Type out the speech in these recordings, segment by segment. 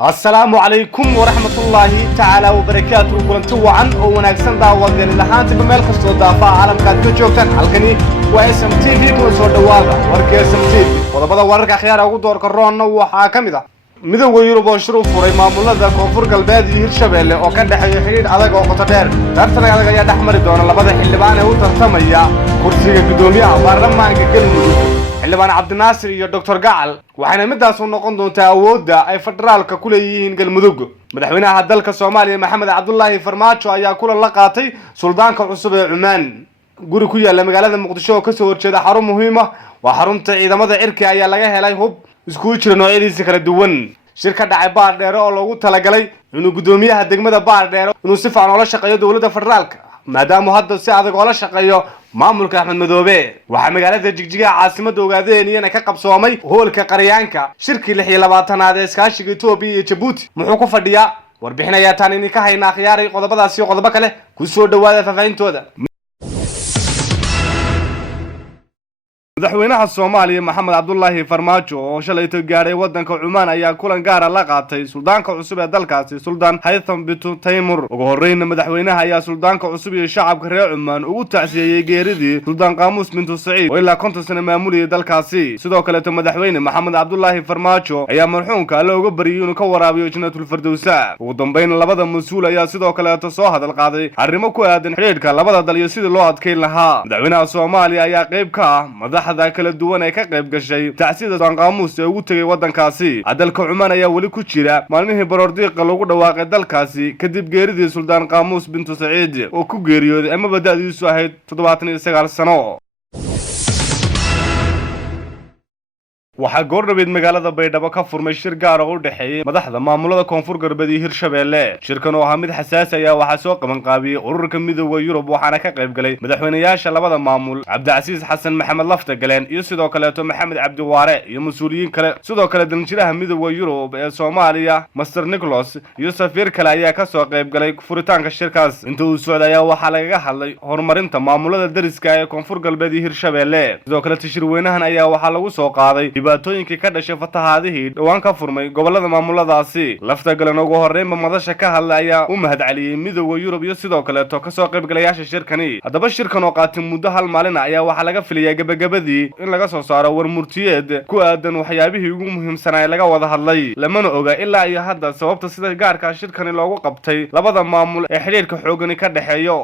السلام عليكم ورحمة الله تعالى وبركاته. كلنتو عن وناكسن داودين لحانت بميل كستو دافع عالم كانتو جوكتان halkani waa SMTV kuna soo dhawaada warka SMTV qodobada wararka khiyaar ugu door karoona waxa kamid ah midowga Yurub oo shiruu furay maamulada koonfur galbeed iyo Hirshabelle oo ka dhaxeeya xiriir adag oo qoto dheer tartanka adag ayaa dhaxmari doona labada xildhibaan ee u tartamaya kursiga gudoomiyaha baarlamaanka Galmudug xildhibaan Cabdinaasir iyo Dr. Gacal waxayna midaas u noqon doontaa awoodda ay federaalka ku leeyihiin Galmudug madaxweynaha dalka Soomaaliya Maxamed Cabdullaahi Farmaajo ayaa kulan la qaatay suldaanka cusub ee Cumaan guri ku yaala magaalada Muqdisho oo ka soo horjeeda xarun muhiim ah waa xarunta ciidamada cirka ayaa laga helay hub isku jira noocyadiisa kala duwan shirka dhacay Baardheer oo loogu talagalay inuu gudoomiyaha degmada Baardheer inuu si fiican ula shaqeeyo dawladda federaalka maadaama hadda si adag ula shaqeeyo maamulka Axmed Madoobe waxa magaalada Jigjiga caasimada ogaadeen inay ka qabsoomay hoolka qaryaanka shirkii 26aad ee iskaashiga Itoobiya iyo Djibouti muxuu ku fadhiyaa warbixinaya tan in ka hayna khiyaaray qodobadaas iyo qodobo kale ku soo dhawaada faahfaahintooda madaxweynaha Soomaaliya Maxamed Cabdullaahi Farmaajo oo shalay gaaray wadanka Cumaan ayaa kulan gaar ah la qaatay suldaanka cusub ee dalkaasi Suldaan Haytham bintu Taymur ugu horeeyna madaxweynaha ayaa suldaanka cusub iyo shacabka reer Cumaan ugu tacsiyay geeridii Suldaan Qaamus bintu Saciid oo ilaa 50 sano maamuliyay dalkaasi sidoo kale madaxweyne Maxamed Cabdullaahi Farmaajo ayaa marxuumka looga bariyay inuu ka waraabiyo jannatul firdawsa ugu dambeyn labada mas'uul ayaa sidoo kale soo hadal qaaday arrimo ku aadan xiriirka labada dal iyo sidii loo adkeyn lahaa madaxweynaha Soomaaliya ayaa qayb ka ah hada kala duwan ay ka qayb gashay tacsida Suldaan Qaamus ee ugu tagay wadankaasi dalka Cumaan ayaa wali ku jira maalmihii baroordiiqa lagu dhawaaqay dalkaasi kadib geeridii Suldaan Qaamus bintu Saciid oo ku geeriyooday ama badadiisu ahayd 79 sano waxa goordhabeed magaalada Baydhabo ka furmay shir gaar ah oo u dhaxeeyay madaxda maamulada koonfur galbeed iyo Hirshabelle shirkan oo ah mid xasaasi ah waxa soo qaban qaabiyay ururka midowga Yurub waxaana ka qayb galay madaxweynayaasha labada maamul Cabdicasiis Xasan Maxamed Laftageleen iyo sidoo kale Maxamed Cabdi Waare iyo mas'uuliyiin kale sidoo kale danjiraha midowga Yurub ee Soomaaliya Mr Nicholas iyo safiir kale ayaa ka soo qayb galay furitaanka shirkaas inta uu socday waxa laga hadlay horumarinta maamulada dariska ee koonfur galbeed iyo Hirshabelle sidoo kale shirweynahan ayaa waxa lagu soo qaaday dhibaatooyinkii ka dhashay fatahaadihii dhawaan ka furmay gobolada maamuladaasi Laftageleen ugu horeynba madasha ka hadlay ayaa u mahadceliyay midowga Yurub iyo sidoo kale ka soo qayb galayaasha shirkani haddaba shirkan oo qaatay muddo hal maalin ayaa waxa laga filayay gabagabadii in laga soo saaro warmurtiyeed ku aadan waxyaabihii ugu muhiimsanaa ee laga wada hadlay lamana oga ilaa iyo hadda sababta sida gaarka shirkani loogu qabtay labada maamul ee xiriirka xoogani ka dhaxeeyo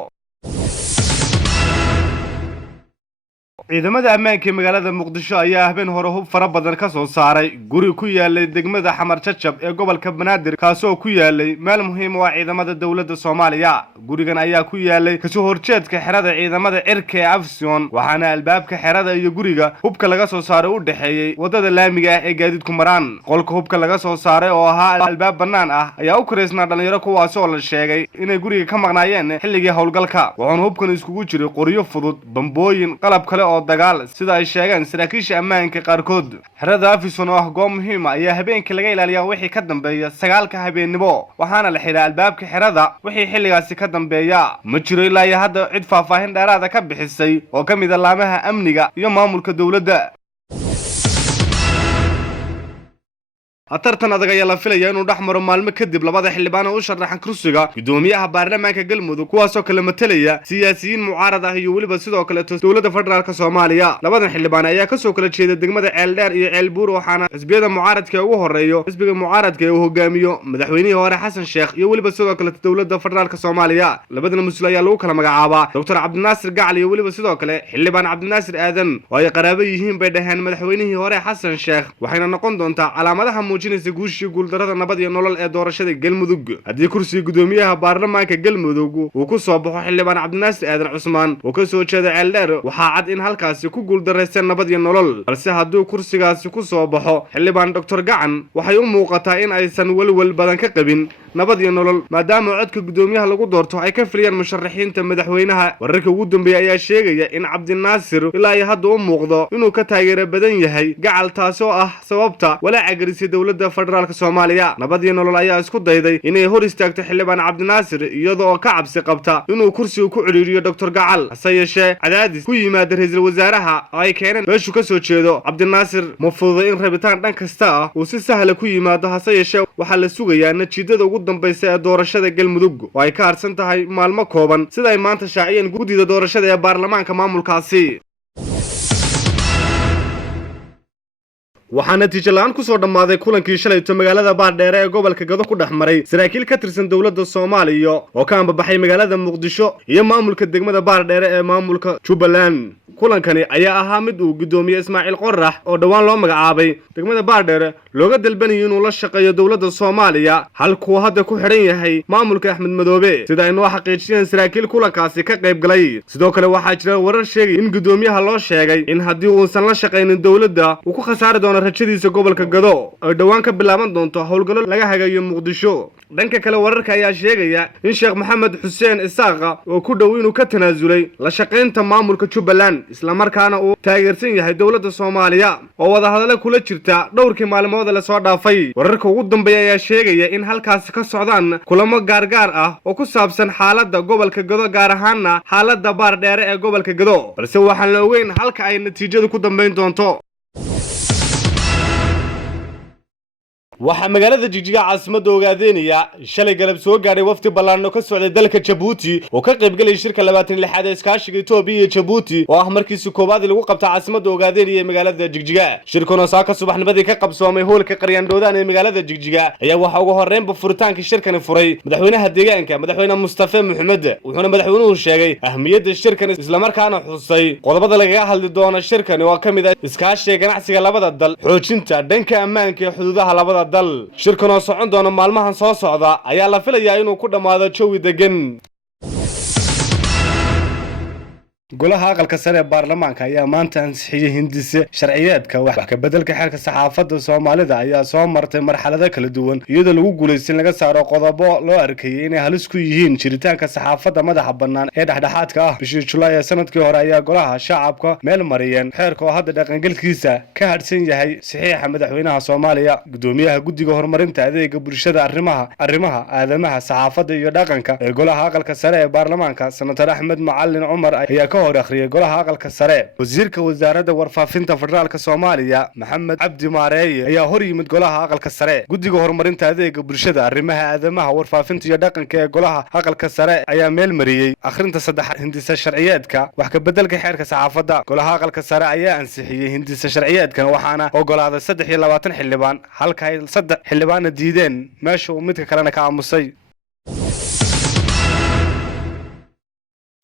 ciidamada ammaanka magaalada Muqdisho ayaa habeen hore hub fara badan ka soo saaray guri ku yaalay degmada Xamar Jajab ee gobolka Banaadir kaasoo ku yaalay meel muhiim ah ciidamada dawladda Soomaaliya gurigan ayaa ku yaalay ka soo horjeedka xirada ciidamada cirka ee Afsion waxaana albaabka xirada iyo guriga hubka laga soo saaray u dhaxeeyay wadada laamiga ah ee gaadiidku maraan qolka hubka laga soo saaray oo ahaa albaab banaan ah ayaa u kareysnaa dhalinyaro kuwaas oo la sheegay inay guriga ka maqnaayeen xilligii howlgalka waxaana hubkan iskugu jiray qoryo fudud bambooyin qalab kale oo dagaal sida ay sheegeen saraakiisha ammaanka qaarkood xirada Afison oo ah goob muhiim ah ayaa habeenkii laga ilaaliyaa wixii ka dambeeya 9 habeenimo waxaana la xiray albaabka xirada wixii xilligaasi ka dambeeya ma jiro ilaa hadda cid faahfaahin dheeraad ah ka bixisay oo kamid ah laamaha amniga iyo maamulka dawladda tartan adag ayaa la filayaa inuu dhaxmaro maalmo kadib labada xildhibaan oo u sharaxan kursiga gudoomiyaha baarlamaanka Galmudug kuwaas oo kala matalaya siyaasiyiin mucaarad ah iyo waliba sidoo kale dawladda federaalka Soomaaliya labadan xildhibaan ayaa ka soo kala jeeda degmada Ceeldheer iyo Ceelbuur waxaana xisbiyada mucaaradka ugu horeeyo xisbiga mucaaradka ee uu hogaamiyo madaxweynihii hore Xasan Sheekh iyo waliba sidoo kale dawladda federaalka Soomaaliya labadan mas'uul ayaa lagu kala magacaabaa Dr. Cabdinaasir Gacal iyo waliba sidoo kale xildhibaan Cabdinaasir Aadan oo ay qaraabo yihiin bay dhahaan madaxweynihii hore Xasan Sheekh waxayna noqon doontaa calaamadaha guushii guuldarada nabad iyo nolol ee doorashada Galmudug hadii kursiga gudoomiyaha baarlamaanka Galmudug uu ku soo baxo xildhibaan Cabdinaasir Aadan Cusmaan oo ka soo jeeda Ceeldheer waxa cad in halkaasi ku guuldareysay nabad iyo nolol balse haduu kursigaasi ku soo baxo xildhibaan Dr. Gacan waxay u muuqataa in aysan walwal badan ka qabin nabad iyo nolol maadaama codka gudoomiyaha lagu doorto ay ka filiyaan musharaxiinta madaxweynaha. wararka ugu dambeeya ayaa sheegaya in Cabdinaasir ilaa ay hadda u muuqdo inuu ka taageero badan yahay gacal taasoo ah sababta walaaca gelisay dowladda federaalka Soomaaliya. nabad iyo nolol ayaa isku dayday inay hor istaagto xildhibaan Cabdinaasir iyadoo ka cabsi qabta inuu kursiga ku ciriiriyo Dr. Gacal, hase yeeshee cadaadis ku yimaada ra'iisul wasaaraha oo ay keeneen meeshu ka soo jeedo Cabdinaasir ma fududa in rabitaan dhan kasta ah uu si sahal ku yimaado. hase yeeshee waxaa la sugayaa natiijada ugu dambaysa ee doorashada Galmudug oo ay ka harsan tahay maalmo kooban sida ay maanta shaaciyeen guddida doorashada ee baarlamaanka maamulkaasi. waxaa natiijo la'aan ku soo dhammaaday kulankii shalayto magaalada Baardheere ee gobolka Gado ku dhexmaray saraakiil ka tirsan dowladda Soomaaliya oo ka ambabaxay magaalada Muqdisho iyo maamulka degmada Baardheere ee maamulka Jubbaland. kulankani ayaa ahaa mid uu gudoomiye Ismaaciil Qorax oo dhawaan loo magacaabay degmada Baardheere looga dalbanayay inuu la shaqeeyo dowladda Soomaaliya halkuu hadda ku xiran yahay maamulka Axmed Madoobe sida ay noo xaqiijiyeen saraakiil kulankaasi ka qayb galay. sidoo kale waxaa jira warar sheegay in gudoomiyaha loo sheegay in haddii uusan la shaqeynin dowladda uu ku khasaari doono rajadiisa gobolka Gado oo dhawaan ka bilaaban doonto howlgallo laga hagayo Muqdisho. dhanka kale wararka ayaa sheegaya in Sheekh Maxamed Xuseen Isaaqa oo ku dhow inuu ka tanaasulay la shaqeynta maamulka Jubbaland isla markaana uu taageersan yahay dowladda Soomaaliya oo wada hadal kula jirta dhowrkii maalmood la soo dhaafay. wararka ugu dambeeya ayaa sheegaya in halkaas ka socdaan kulamo gaargaar ah oo ku saabsan xaaladda gobolka Gado gaar ahaan xaaladda Baardheere ee gobolka Gado balse waxaan la ogeyn halka ay natiijadu ku dambeyn doonto. waxaa magaalada Jigjiga caasimada Ogaadeenaya shalay galab soo gaaray wafdi ballaaran oo ka socday dalka Djibouti oo ka qayb galay shirka 26aad ee iskaashiga Itoobiya iyo Djibouti oo ah markiisii koobaad lagu qabtay caasimada Ogaadeenaya ee magaalada Jigjiga. shirkuna saaka subaxnimadii ka qabsoomay hoolka Qaryaandhoodaan ee magaalada Jigjiga ayaa waxa ugu horeynba furitaanka shirkani furay madaxweynaha deegaanka madaxweyne Mustafa Maxamed wuxuuna madaxweynuhu sheegay ahmiyadda shirkan isla markaana xusay qodobada laga hadli doono shirkani oo kamid ah iskaashiga ganacsiga labada dal, xoojinta dhanka ammaanka ee xuduudaha labada dal. shirkan oo socon doona maalmahan soo socda ayaa la filayaa inuu ku dhamaado jawi degan. golaha aqalka sare ee baarlamaanka ayaa maanta ansixiyay hindise sharciyeedka wax ka bedelka xeerka saxaafadda Soomaalida ayaa soo martay marxalado kala duwan iyadoo lagu guuleysan laga saaro qodobo loo arkayay inay halis ku yihiin jiritaanka saxaafadda madaxa bannaan ee dhexdhexaadka ah. bishii Julaay ee sanadkii hore ayaa golaha shacabka meel mariyeen xeerka oo hadda dhaqangalkiisa ka hadhsan yahay saxiixa madaxweynaha Soomaaliya. gudoomiyaha guddiga horumarinta adeega bulshada arrimaha aadamaha saxaafadda iyo dhaqanka ee golaha aqalka sare ee baarlamaanka Senator Axmed Macalin Cumar ayaa ka hor akhriyay golaha aqalka sare. wasiirka wasaaradda warfaafinta federaalka Soomaaliya Maxamed Cabdi Maareeye ayaa hor yimid golaha aqalka sare. guddiga horumarinta adeega bulshada arrimaha aadamaha warfaafinta iyo dhaqanka ee golaha aqalka sare ayaa meel mariyay akhrinta saddexaad hindise sharciyeedka wax ka bedelka xeerka saxaafadda. golaha aqalka sare ayaa ansixiyay hindise sharciyeedkan waxaana ogolaaday 23 xildhibaan halka ay 3 xildhibaan diideen meesha uu midka kalena ka aamusay.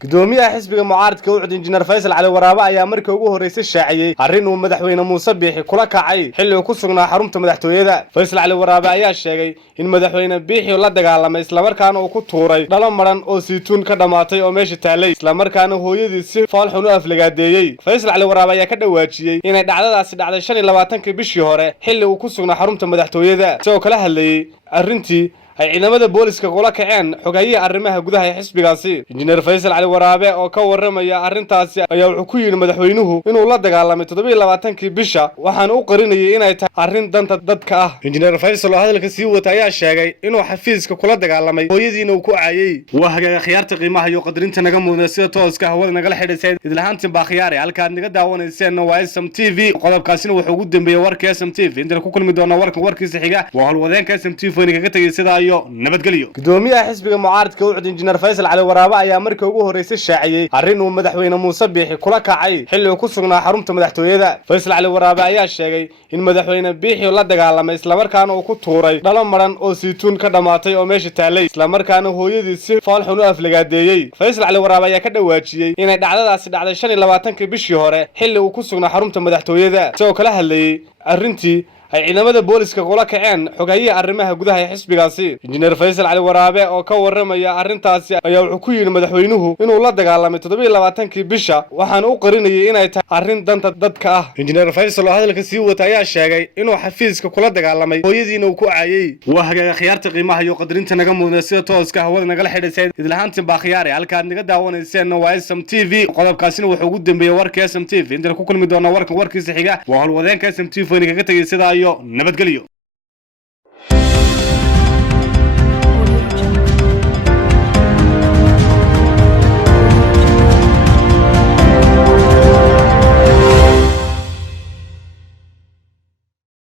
gudoomiyaha xisbiga mucaaradka u cid injineer Faysal Cali Waraabe ayaa markii ugu horeysay shaaciyay arrin uu madaxweyne Muuse Biixi kula kacay xilli uu ku sugnaa xarunta madaxtooyada. Faysal Cali Waraabe ayaa sheegay in madaxweyne Biixi la dagaalamay isla markaana uu ku tuuray dhalo maran oo siituun ka dhamaatay oo meesha taalay isla markaana hooyadii si fool xun u aflagaadeeyay. Faysal Cali Waraabe ayaa ka dhawaajiyay inay dhacdadaasi dhacday 25 bishii hore xilli uu ku sugnaa xarunta madaxtooyada isagoo kala hadlayay arrintii ay ciidamada booliska kula kaceen xogayihiisa arrimaha gudaha ee xisbigaasi. injineer Faysal Cali Waraabe oo ka waramaya arrintaasi ayaa wuxuu ku yiri madaxweynuhu inuu la dagaalamay 27 bisha waxaan u qarinayay inay tahay arrin danta dadka ah. injineer Faysal oo hadalka sii wata ayaa sheegay inuu xafiiska kula dagaalamay hooyadiina uu ku caayay. waa hagaag khiyaarta qiimaha iyo qadarinta naga muudna sida tooska hawada nagala xidhisay idlahaantin baa khiyaare halka aad naga daawanayseen waa SMTV. qodobkaasina wuxuu ugu dambeeyay warka SMTV inta ku kulmi doona warkiisa xiga waa halwadeenka SMTV kaga tagay sida nabadgelyo. gudoomiyaha xisbiga mucaaradka u cid injineer Faysal Cali Waraabe ayaa markii ugu horeysay shaaciyay arrin uu madaxweyne Muuse Biixi kula kacay xilli uu ku sugnaa xarunta madaxtooyada. Faysal Cali Waraabe ayaa sheegay in madaxweyne Biixi la dagaalamay isla markaana uu ku tuuray dhalo maran oo siituun ka dhamaatay oo meesha taalay isla markaana hooyadii si fool xun u aflagaadeeyay. Faysal Cali Waraabe ayaa ka dhawaajiyay inay dhacdadaasi dhacday 25 bishii hore xilli uu ku sugnaa xarunta madaxtooyada isagoo kala hadlayay arrintii ay ciidamada booliska kula kaceen xogayihiisa arrimaha gudaha ee xisbigaasi. Injineer Faysal Cali Waraabe oo ka waramaya arrintaasi ayaa wuxuu ku yiri madaxweynuhu inuu la dagaalamay 27kii bisha waxaan u qarinayay inay tahay arrin danta dadka ah. Injineer Faysal oo hadalka sii wata ayaa sheegay inuu xafiiska kula dagaalamay hooyadiina uu ku caayay. waa hagaag khiyaarta qiimaha iyo qadarinta naga muudnaa sida tooska hawada nagala xidhisay idlahaantin baa khiyaare halka naga daawanayseen waa SMTV qodobkaasina wuxuu ugu dambeeyay warka SMTV inta ku kulmi doona warkiisa xiga waa hal wadeenka SMTV oo inaga tagay sida iyo nabadgelyo.